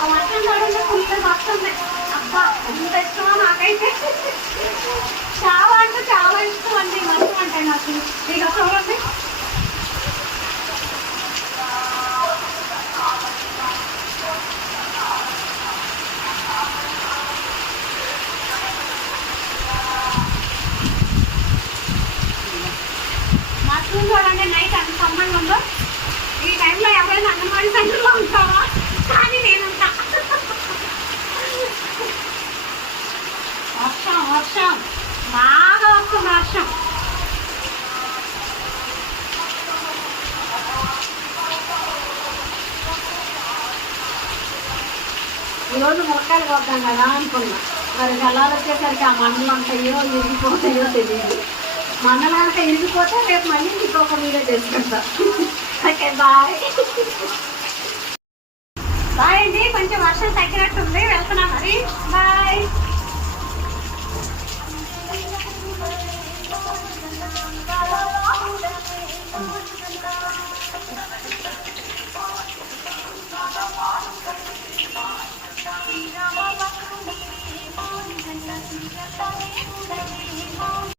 ఆ వర్షం చూడండి ఫుల్ వస్తుంది. అబ్బా ఎంత ఇష్టమో నాకైతే. చాలా అంటే చాలా ఇష్టం అండి వర్షం అంటే నాకు. ఇక చూడండి వర్షం చూడండి నైట్ అంత సమ్మంగా ఉందో. ఈ టైంలో ఎవరైనా అంగన్వాడీ సెంటర్లో ఉంటావా? కానీ నేనుంటా. వర్షం వర్షం బాగా వస్తుంది వర్షం. ఈరోజు ములక్కాయలు కొద్దాం కదా అనుకున్నా. మరి జల్లాలు వచ్చేసరికి ఆ మండలు ఉంటాయో ఇరిగిపోతాయో తెలియదు. మండలానికి ఇరిగిపోతే రేపు మళ్ళీ ఇంకొక వీడియో చేసుకుంటా. Okay bye. బాయ్ అండి. కొంచెం వర్షం తగ్గినట్టుంది, వెళ్తున్నా మరి. బాయ్.